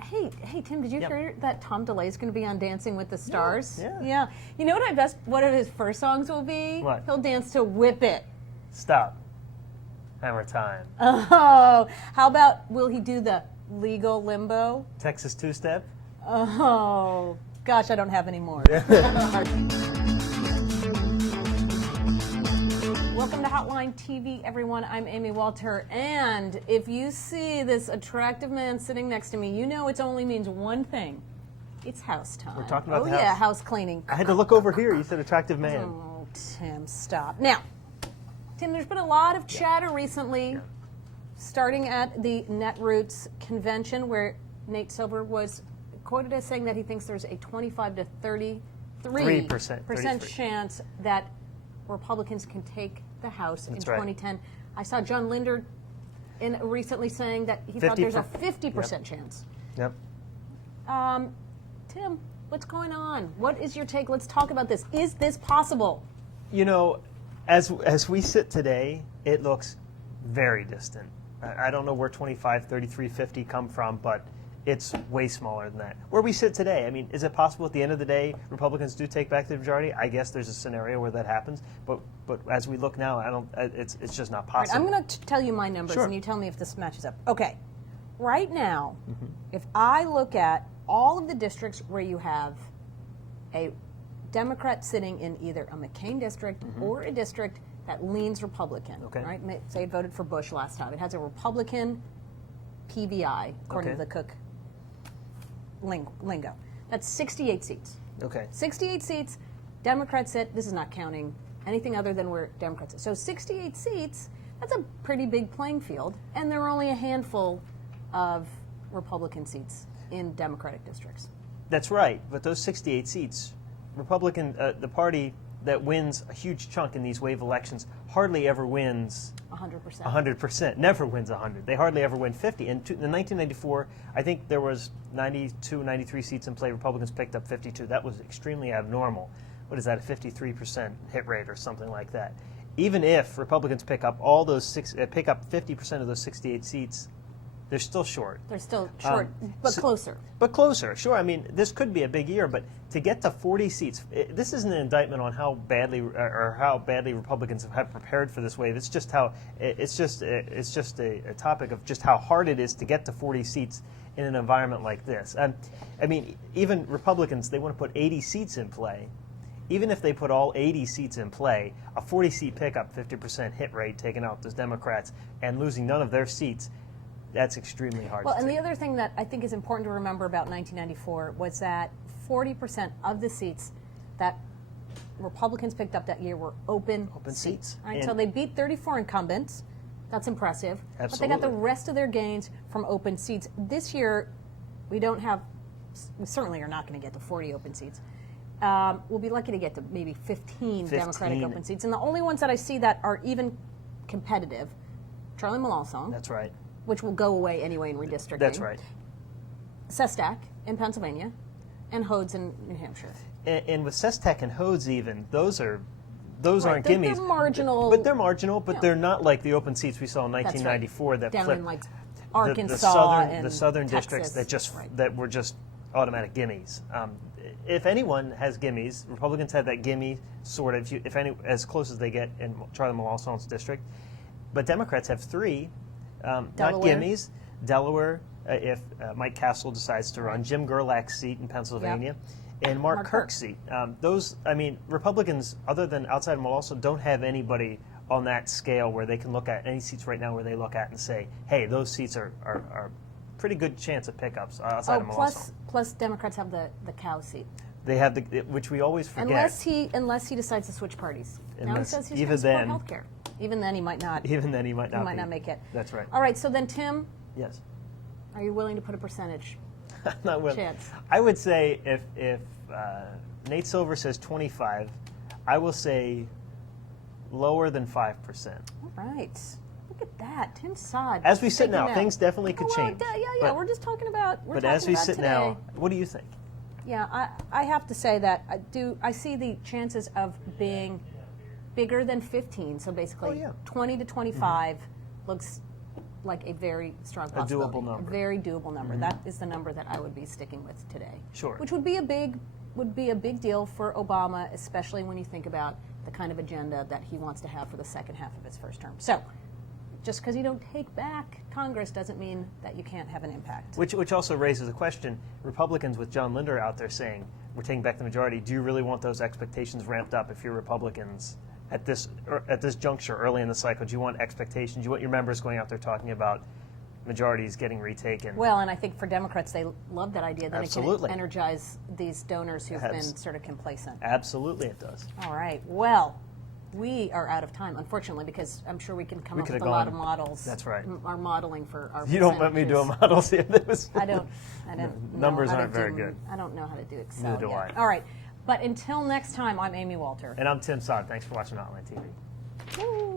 Hey, Tim, did you hear that Tom DeLay is going to be on Dancing with the Stars? Yeah. You know what of his first songs will be? What? He'll dance to Whip It. Stop. Hammer time. Oh, how about, will he do the Legal Limbo? Texas two-step. Oh, gosh, I don't have any more. Welcome to Hotline TV, everyone. I'm Amy Walter, and if you see this attractive man sitting next to me, you know it only means one thing. It's house time. We're talking about the house. Oh, yeah, house cleaning. I had to look over here. You said attractive man. Oh, Tim, stop. Now, Tim, there's been a lot of chatter recently, starting at the Netroots convention, where Nate Silver was quoted as saying that he thinks there's a 25 to 33% chance that Republicans can take the House in 2010. I saw John Linder recently saying that he thought there's a 50% chance. Yep. Tim, what's going on? What is your take? Let's talk about this. Is this possible? You know, as we sit today, it looks very distant. I don't know where 25, 33, 50 come from, but it's way smaller than that. Where we sit today, I mean, is it possible at the end of the day Republicans do take back the majority? I guess there's a scenario where that happens, but as we look now, it's just not possible. Right, I'm going to tell you my numbers, and you tell me if this matches up. Okay, right now, if I look at all of the districts where you have a Democrat sitting in either a McCain district or a district that leans Republican, right? Say it voted for Bush last time. It has a Republican PVI, according to the Cook lingo. That's 68 seats. Okay. 68 seats, Democrats sit, this is not counting anything other than where Democrats sit. So 68 seats, that's a pretty big playing field, and there are only a handful of Republican seats in Democratic districts. That's right, but those 68 seats, Republican, the party that wins a huge chunk in these wave elections hardly ever wins 100%. 100%. Never wins 100. They hardly ever win 50. In 1994, I think there was 92, 93 seats in play. Republicans picked up 52. That was extremely abnormal. What is that, a 53% hit rate or something like that? Even if Republicans pick up all those pick up 50% of those 68 seats, they're still short. They're still short, but closer. But closer, sure. I mean, this could be a big year, but to get to 40 seats, this isn't an indictment on how badly Republicans have prepared for this wave. It's just how it's just a topic of just how hard it is to get to 40 seats in an environment like this. I mean, even Republicans, they want to put 80 seats in play. Even if they put all 80 seats in play, a 40-seat pickup, 50% hit rate, taking out those Democrats and losing none of their seats. That's extremely hard to do. And the other thing that I think is important to remember about 1994 was that 40% of the seats that Republicans picked up that year were open seats. Right? So they beat 34 incumbents. That's impressive. Absolutely. But they got the rest of their gains from open seats. This year, we certainly are not going to get to 40 open seats. We'll be lucky to get to maybe 15 Democratic open seats. And the only ones that I see that are even competitive, Charlie Melanson. That's right. Which will go away anyway in redistricting. That's right. Sestak in Pennsylvania, and Hodes in New Hampshire. And with Sestak and Hodes, even those aren't gimmies. They're marginal. But they're marginal. But they're not like the open seats we saw in 1994 that down flipped in like Arkansas the southern Texas. districts that were just automatic gimmies. If anyone has gimmies, Republicans have that gimme sort of, as close as they get in Charlie Melanson's district. But Democrats have three. Not gimmies. Delaware, if Mike Castle decides to run, Jim Gerlach's seat in Pennsylvania, and Mark Kirk's seat. Republicans, other than outside of Melanson, don't have anybody on that scale where they can look at any seats right now where they look at and say, hey, those seats are pretty good chance of pickups outside of Melanson. Plus Democrats have the cow seat. They have which we always forget. Unless he decides to switch parties. Now he says he's going to support health care. Even then, he might not. Even then, he might not make it. That's right. All right. So then, Tim. Yes. Are you willing to put a percentage? Not willing. Chance. I would say if Nate Silver says 25, I will say lower than 5%. All right. Look at that, Tim Sahd. As we sit now, things definitely could change. Yeah. We're just talking about. But as we sit now, what do you think? Yeah, I have to say that I see the chances of being bigger than 15. So basically, 20 to 25 looks like a very strong doable possibility. number. A very doable number. That is the number that I would be sticking with today. Sure. Which would be a big deal for Obama, especially when you think about the kind of agenda that he wants to have for the second half of his first term. So, just because you don't take back Congress doesn't mean that you can't have an impact. Which also raises a question. Republicans with John Linder out there saying, we're taking back the majority, do you really want those expectations ramped up if you're Republicans at this juncture early in the cycle? Do you want expectations? Do you want your members going out there talking about majorities getting retaken? Well, and I think for Democrats, they love that idea. Then Absolutely. it can energize these donors who've been sort of complacent. Absolutely it does. All right. Well, we are out of time, unfortunately, because I'm sure we can come up with a lot of models. That's right. Our modeling for our You don't let me do a model here. I don't Numbers know how aren't to very do, good. I don't know how to do Excel Neither do yet. I. All right. But until next time, I'm Amy Walter. And I'm Tim Sahd. Thanks for watching Hotline TV. Woo.